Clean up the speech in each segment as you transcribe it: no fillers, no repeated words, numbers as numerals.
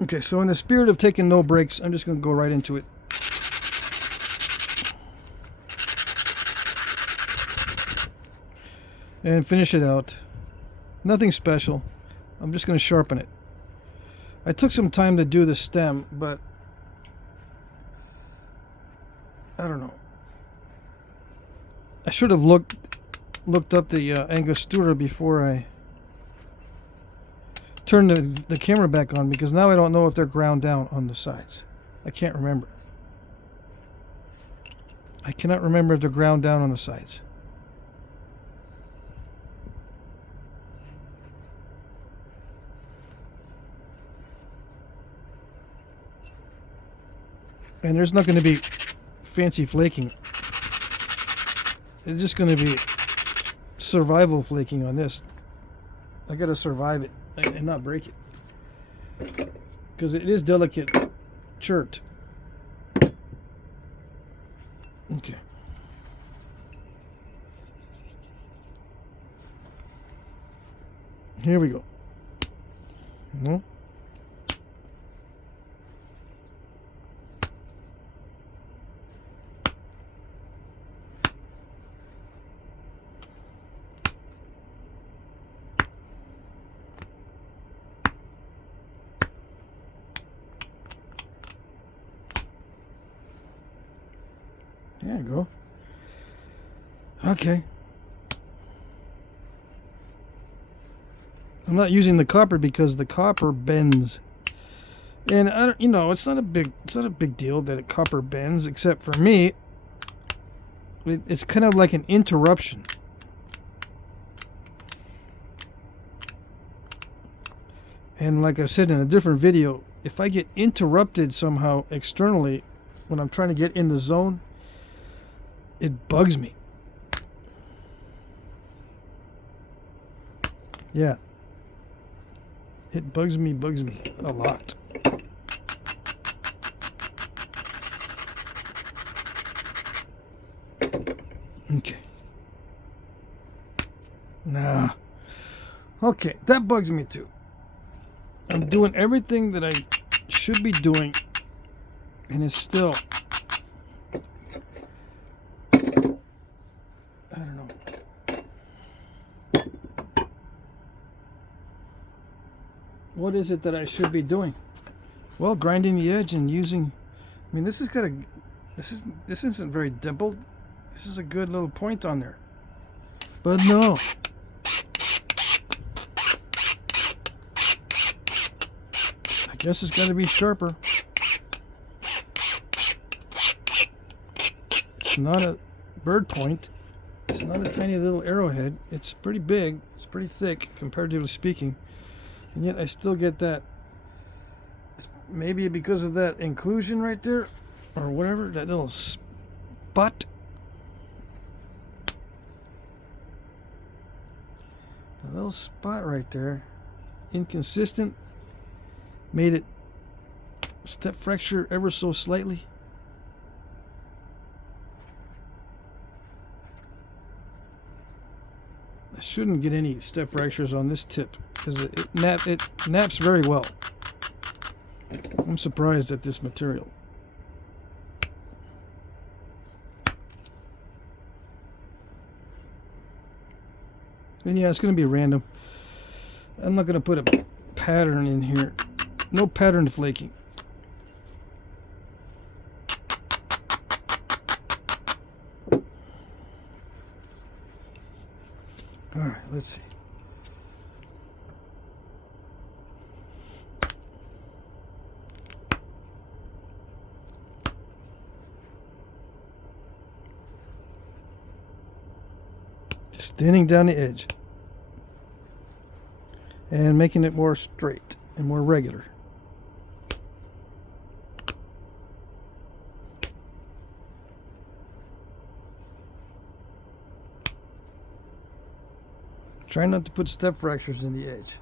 Okay, so in the spirit of taking no breaks, I'm just going to go right into it. And finish it out. Nothing special. I'm just going to sharpen it. I took some time to do the stem, but I don't know. I should have looked up the Angostura before I turned the camera back on, because now I don't know if they're ground down on the sides. I can't remember. I cannot remember if they're ground down on the sides. And there's not going to be fancy flaking. It's just going to be survival flaking on this. I got to survive it and not break it, because it is delicate chert. Okay. Here we go. No. There you go. Okay. I'm not using the copper because the copper bends. And I don't, it's not a big deal that copper bends, except for me, it's kind of like an interruption. And like I said in a different video, if I get interrupted somehow externally when I'm trying to get in the zone, it bugs me. Yeah. It bugs me a lot. Okay. Nah. Okay, that bugs me too. I'm doing everything that I should be doing, and it's still, I don't know. What is it that I should be doing? Well, grinding the edge and using, I mean, this isn't very dimpled. This is a good little point on there. But no. I guess it's got to be sharper. It's not a bird point. It's not a tiny little arrowhead. It's pretty big. It's pretty thick, comparatively speaking. And yet I still get that. It's maybe because of that inclusion right there, or whatever, that little spot. The little spot right there, inconsistent, made it step fracture ever so slightly. I shouldn't get any step fractures on this tip because it naps very well. I'm surprised at this material. And yeah, it's going to be random. I'm not going to put a pattern in here. No pattern flaking. Alright, let's see. Just thinning down the edge. And making it more straight and more regular. Try not to put step fractures in the edge.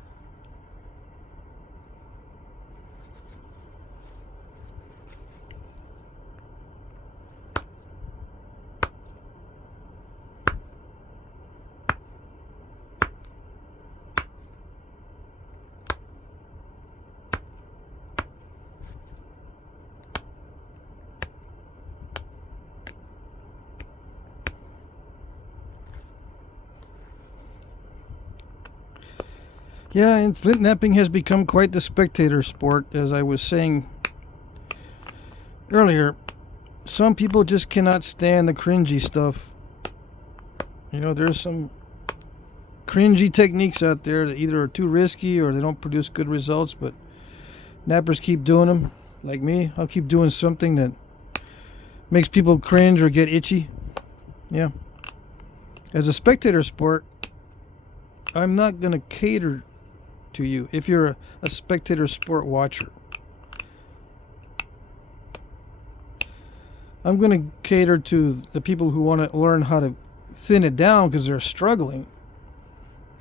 Yeah, and Flintknapping has become quite the spectator sport, as I was saying earlier. Some people just cannot stand the cringy stuff. You know, there's some cringy techniques out there that either are too risky or they don't produce good results, but nappers keep doing them. Like me, I'll keep doing something that makes people cringe or get itchy. Yeah. As a spectator sport, I'm not going to cater to you if you're a spectator sport watcher. I'm going to cater to the people who want to learn how to thin it down because they're struggling.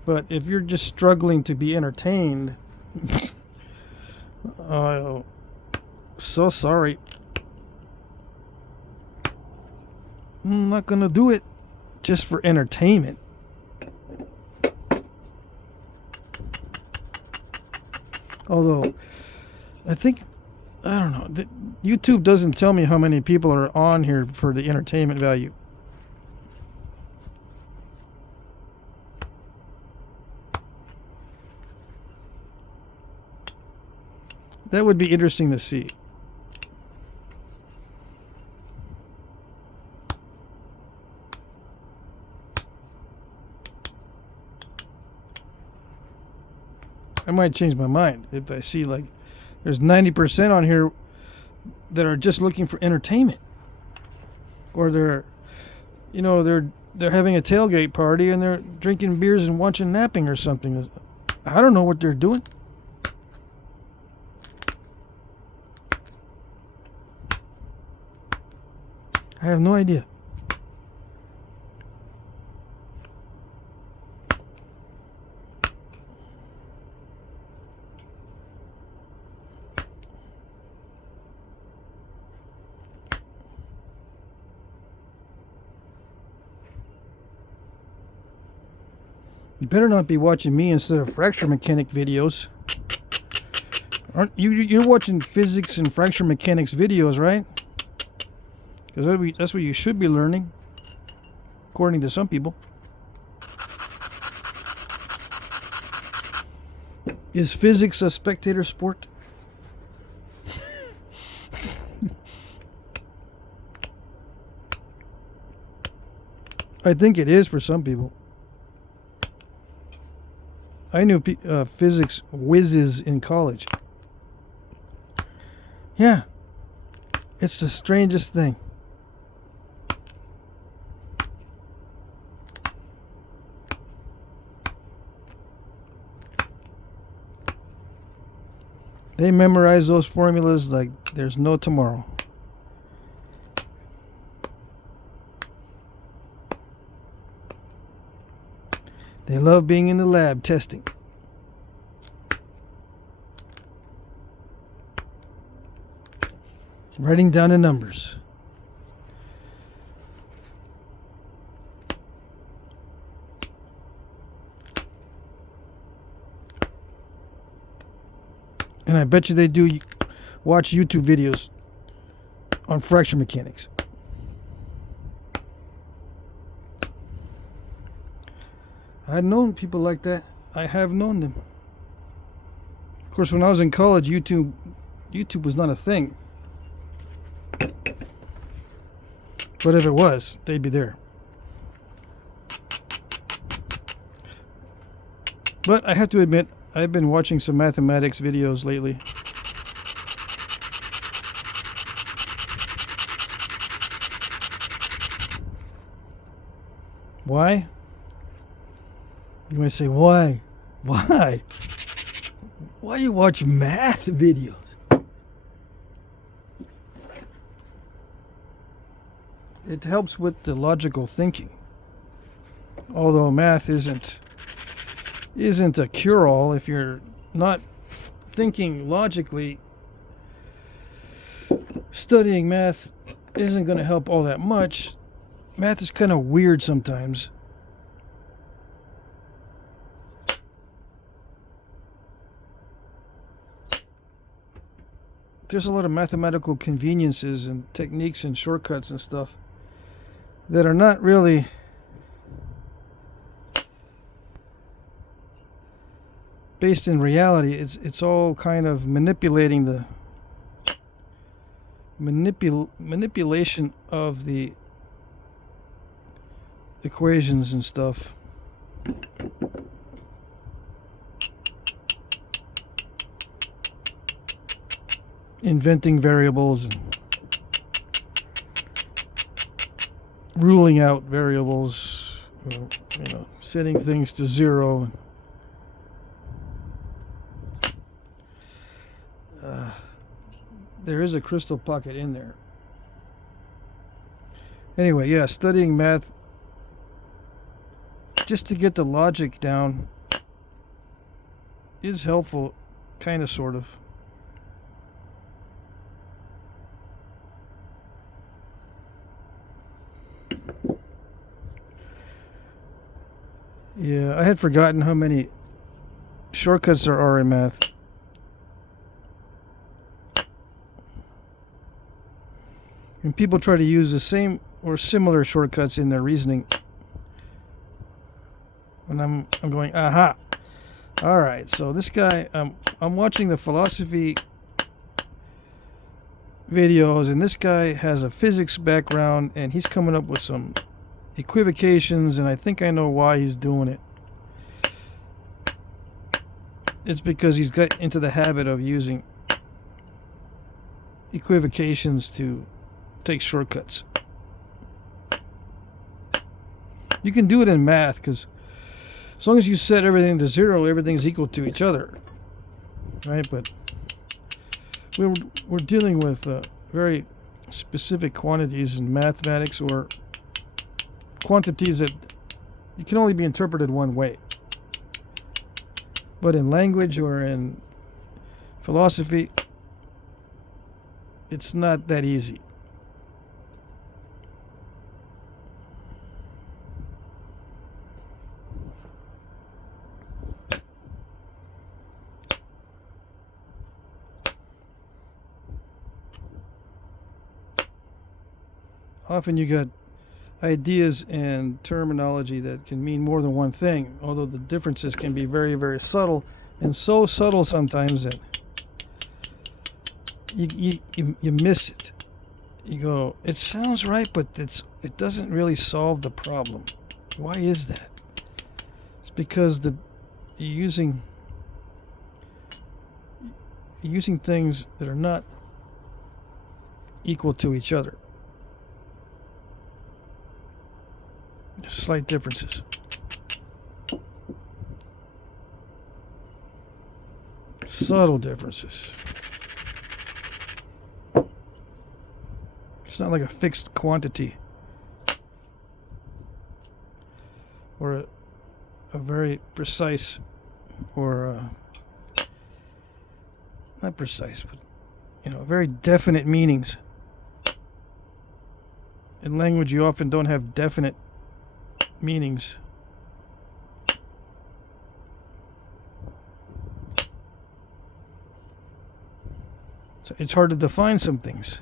But if you're just struggling to be entertained, so sorry. I'm not going to do it just for entertainment. Although, I don't know, YouTube doesn't tell me how many people are on here for the entertainment value. That would be interesting to see. I might change my mind if I see like there's 90% on here that are just looking for entertainment, or they're having a tailgate party and they're drinking beers and watching napping or something. I don't know what they're doing. I have no idea. You better not be watching me instead of fracture mechanic videos. Aren't you're watching physics and fracture mechanics videos, right? Because that's what you should be learning, according to some people. Is physics a spectator sport? I think it is for some people. I knew physics whizzes in college. Yeah. It's the strangest thing. They memorize those formulas like there's no tomorrow. They love being in the lab testing. Writing down the numbers. And I bet you they do watch YouTube videos on fracture mechanics. I've known people like that. I have known them. Of course, when I was in college, YouTube was not a thing. But if it was, they'd be there. But I have to admit, I've been watching some mathematics videos lately. Why? You might say, why? Why? Why you watch math videos? It helps with the logical thinking. Although math isn't a cure-all. If you're not thinking logically, studying math isn't going to help all that much. Math is kind of weird sometimes. There's a lot of mathematical conveniences and techniques and shortcuts and stuff that are not really based in reality. It's all kind of manipulating the manipulation of the equations and stuff. Inventing variables and ruling out variables, setting things to 0. There is a crystal pocket in there. Anyway, yeah, studying math just to get the logic down is helpful, kind of, sort of. Yeah, I had forgotten how many shortcuts there are in math. And people try to use the same or similar shortcuts in their reasoning. And I'm going, aha. All right, so this guy, I'm watching the philosophy videos, and this guy has a physics background, and he's coming up with some equivocations, and I think I know why he's doing it. It's because he's got into the habit of using equivocations to take shortcuts. You can do it in math, because as long as you set everything to 0, everything's equal to each other, right? But we're dealing with very specific quantities in mathematics, or quantities that you can only be interpreted one way. But in language or in philosophy, it's not that easy. Often you got ideas and terminology that can mean more than one thing, although the differences can be very, very subtle, and so subtle sometimes that you miss it. You go, it sounds right, but it doesn't really solve the problem. Why is that? It's because you're using things that are not equal to each other. Slight differences. Subtle differences. It's not like a fixed quantity or a very precise, or not precise, but very definite meanings. In language, you often don't have definite meanings. So it's hard to define some things.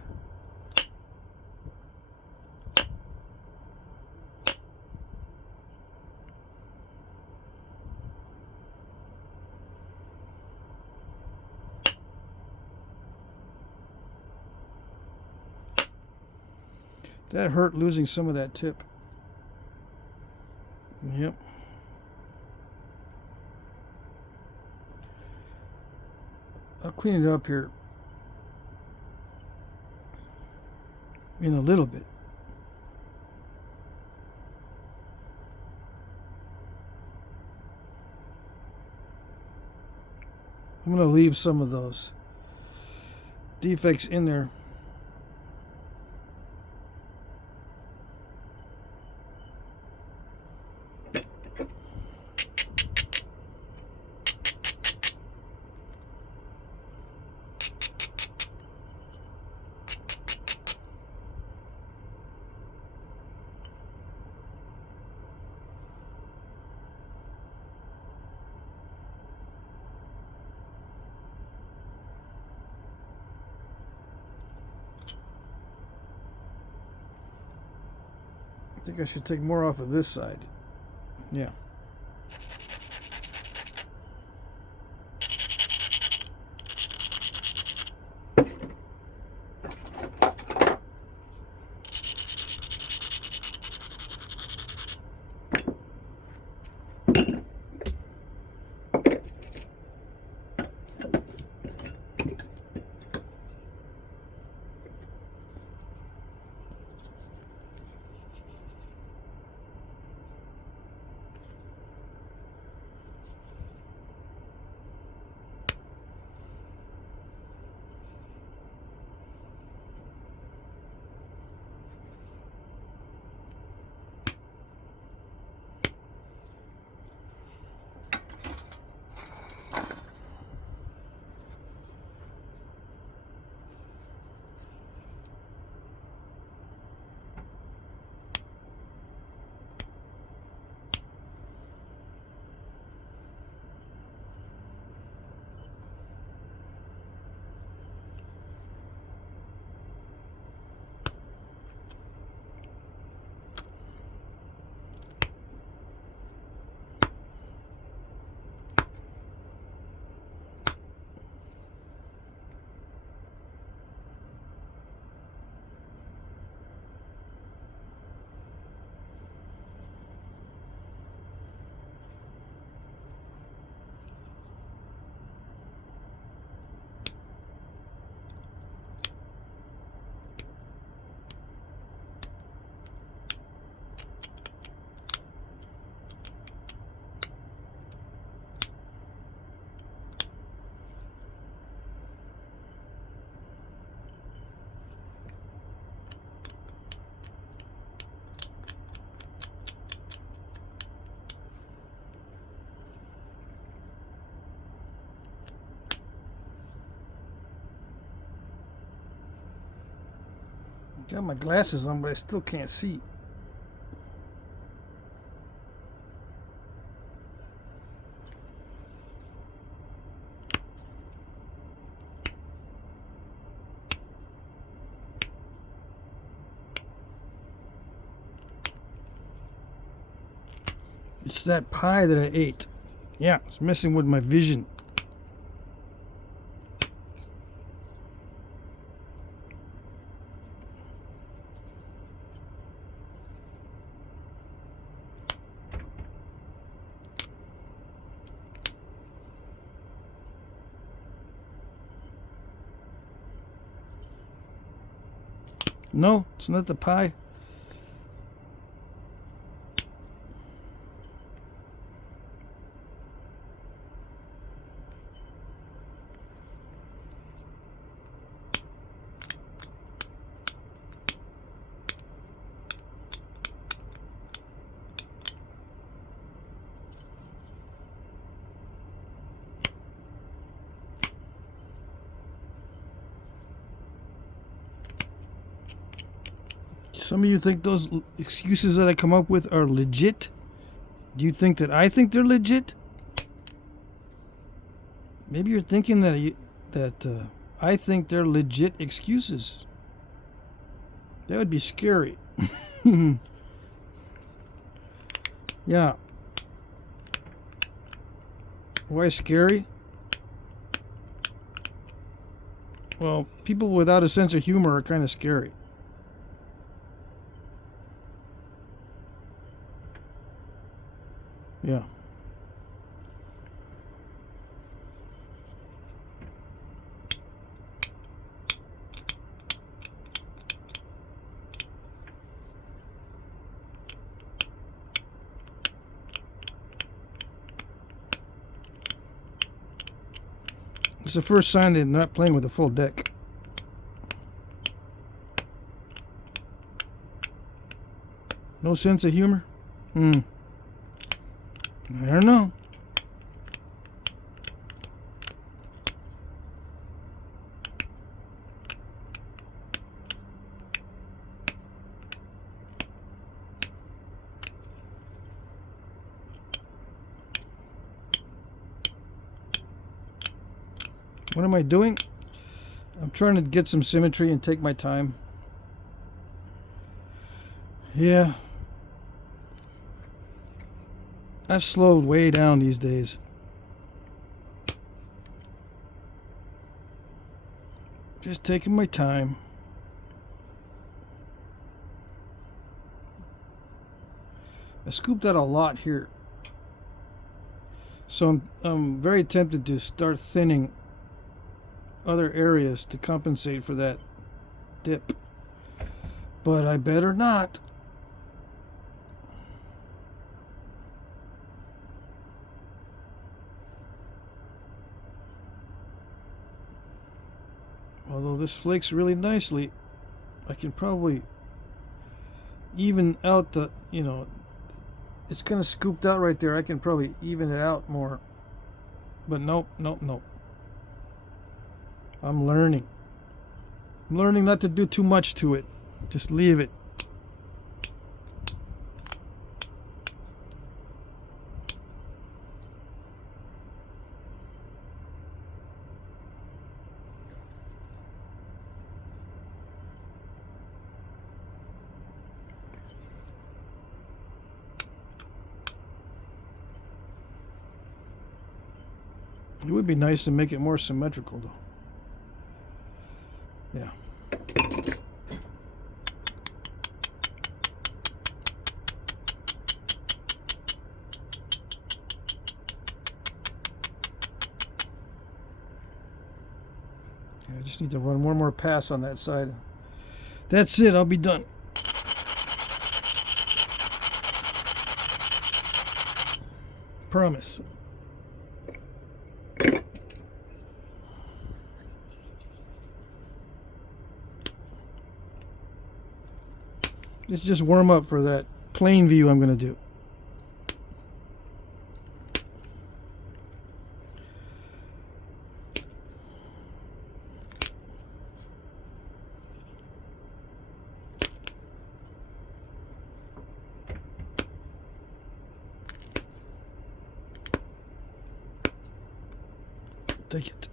That hurt, losing some of that tip. Yep. I'll clean it up here in a little bit. I'm going to leave some of those defects in there. I think I should take more off of this side. Yeah. Got my glasses on, but I still can't see. It's that pie that I ate. Yeah, it's messing with my vision. No, it's not the pie. Some of you think those excuses that I come up with are legit? Do you think that I think they're legit? Maybe you're thinking that I think they're legit excuses. That would be scary. Yeah. Why scary? Well, people without a sense of humor are kind of scary. Yeah. It's the first sign they're not playing with a full deck. No sense of humor? I don't know. What am I doing? I'm trying to get some symmetry and take my time. Yeah. I've slowed way down these days. Just taking my time. I scooped out a lot here. So I'm very tempted to start thinning other areas to compensate for that dip. But I better not. Although this flakes really nicely, I can probably even out the, it's kind of scooped out right there. I can probably even it out more. But nope, nope, nope. I'm learning. I'm learning not to do too much to it. Just leave it. It would be nice to make it more symmetrical, though. Yeah. I just need to run one more pass on that side. That's it. I'll be done. Promise. Let's just warm up for that plane view I'm going to do. Take it.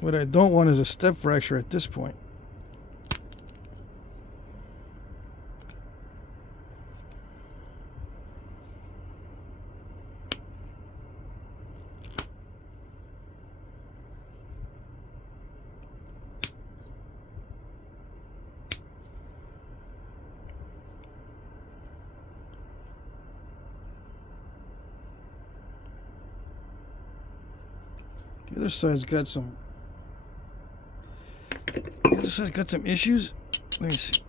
What I don't want is a step fracture at this point. The other side's got some. The other side's got some issues. Let me see.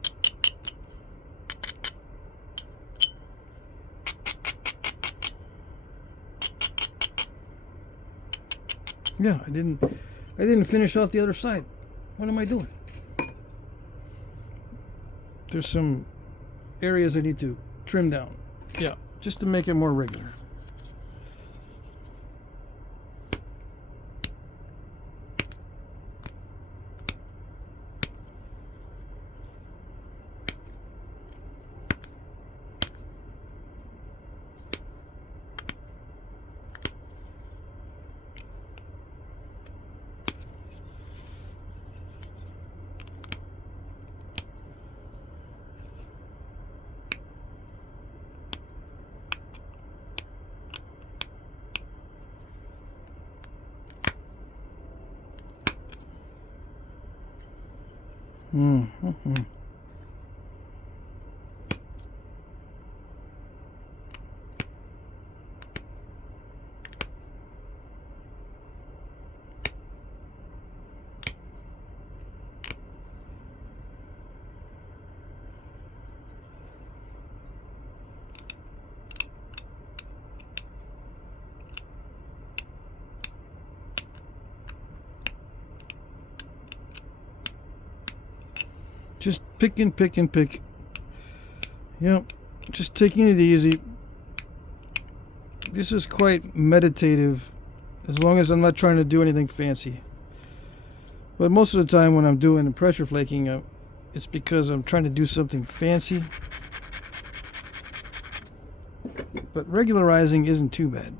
Yeah, I didn't finish off the other side. What am I doing? There's some areas I need to trim down. Yeah, just to make it more regular. Mm-hmm. Just pick and pick and pick. Yep, just taking it easy. This is quite meditative, as long as I'm not trying to do anything fancy. But most of the time when I'm doing pressure flaking, it's because I'm trying to do something fancy. But regularizing isn't too bad.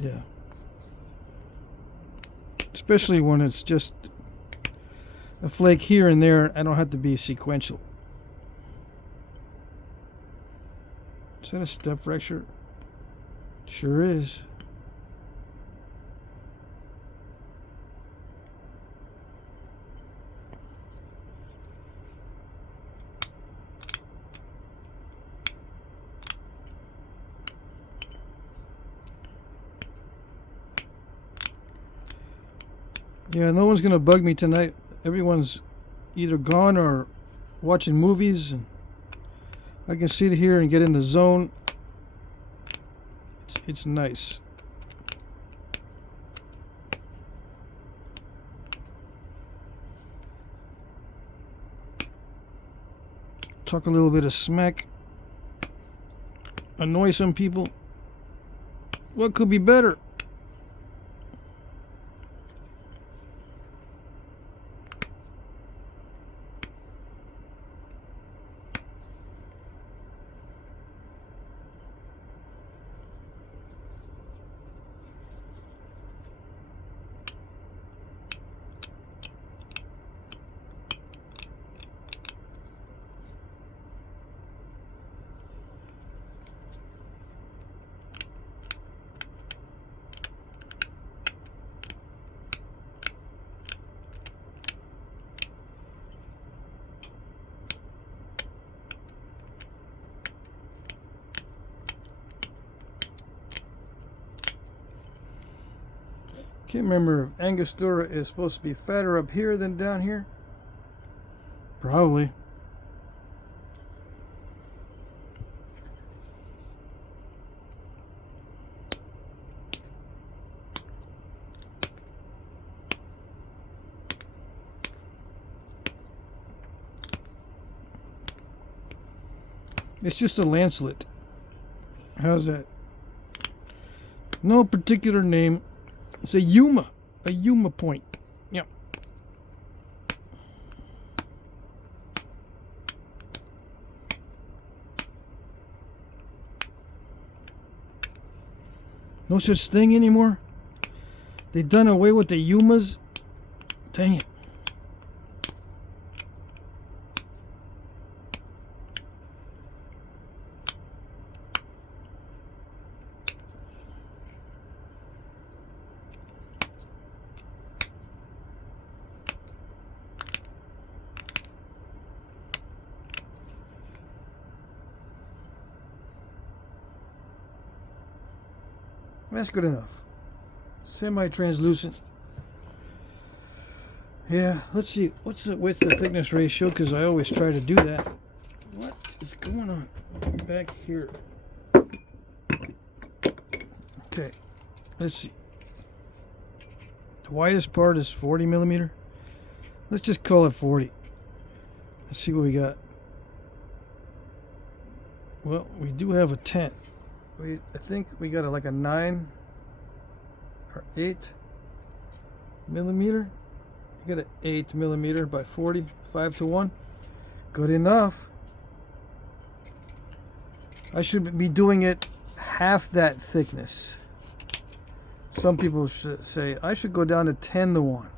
Yeah. Especially when it's just a flake here and there. I don't have to be sequential. Is that a step fracture? Sure is. Yeah, no one's gonna bug me tonight. Everyone's either gone or watching movies, and I can sit here and get in the zone. It's nice. Talk a little bit of smack. Annoy some people. What could be better? Can't remember if Angostura is supposed to be fatter up here than down here. Probably. It's just a lancelet. How's that? No particular name. It's a Yuma point. Yeah. No such thing anymore. They done away with the Yumas. Dang it. That's good enough. Semi-translucent. Yeah, let's see. What's the width to thickness ratio? Because I always try to do that. What is going on back here? Okay, let's see. The widest part is 40 millimeter. Let's just call it 40. Let's see what we got. Well, we do have a 10. I think we got like a 9 or 8 millimeter. You got an 8 millimeter by 40, 5:1. Good enough. I should be doing it half that thickness. Some people say I should go down to 10:1.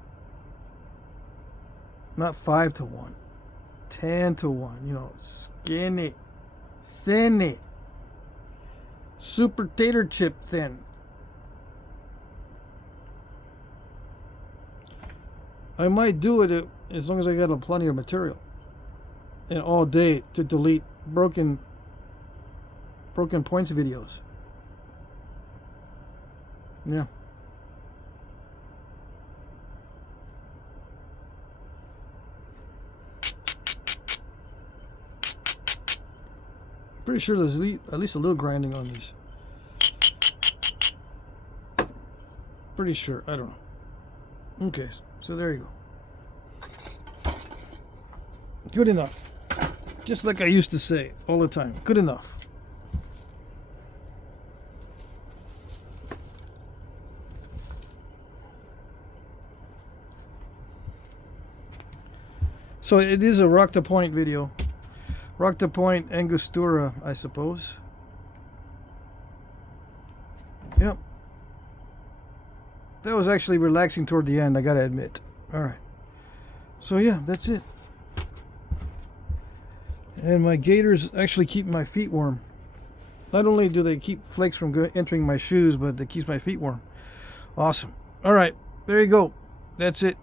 Not 5:1. 10:1. You know, skinny, thinny. Super tater chip thin. I might do it as long as I got plenty of material and all day to delete broken points videos. Yeah. Pretty sure there's at least a little grinding on these. Pretty sure. I don't know. Okay, so there you go. Good enough. Just like I used to say all the time. Good enough. So it is a rock to point video. Rock to point Angostura, I suppose. Yep. That was actually relaxing toward the end, I gotta admit. Alright. So yeah, that's it. And my gaiters actually keep my feet warm. Not only do they keep flakes from entering my shoes, but they keep my feet warm. Awesome. Alright, there you go. That's it.